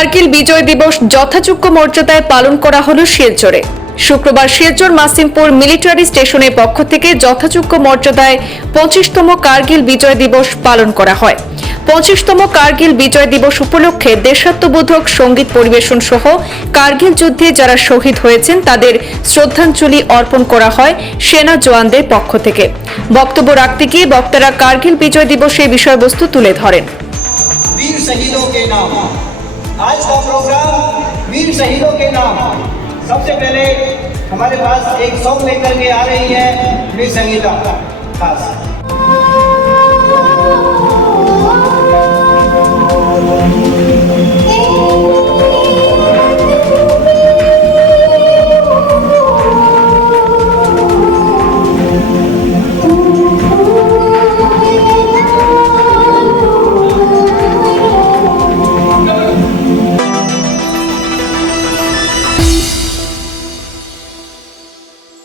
কার্গিল বিজয় দিবস যথাযোগ্য মর্যাদায় পালন করা হলো শিলচরে। শুক্রবার শিলচর মাসিমপুর মিলিটারি স্টেশনের পক্ষ থেকে যথাযোগ্য মর্যাদায় 25তম কার্গিল বিজয় দিবস পালন করা হয়। 25তম কার্গিল বিজয় দিবস উপলক্ষে দেশাত্মবোধক সঙ্গীত পরিবেশন সহ কার্গিল যুদ্ধে যারা শহীদ হয়েছেন তাদের শ্রদ্ধাঞ্জলি অর্পণ করা হয় সেনা জওয়ানদের পক্ষ থেকে। বক্তব্য রাখতে গিয়ে বক্তারা কার্গিল বিজয় দিবসের বিষয়বস্তু তুলে ধরেন। वीर शहीदों के नाम आज का प्रोग्राम वीर शहीदों के नाम। सबसे पहले हमारे पास एक सॉन्ग लेकर के आ रही है वीर संगीता खास।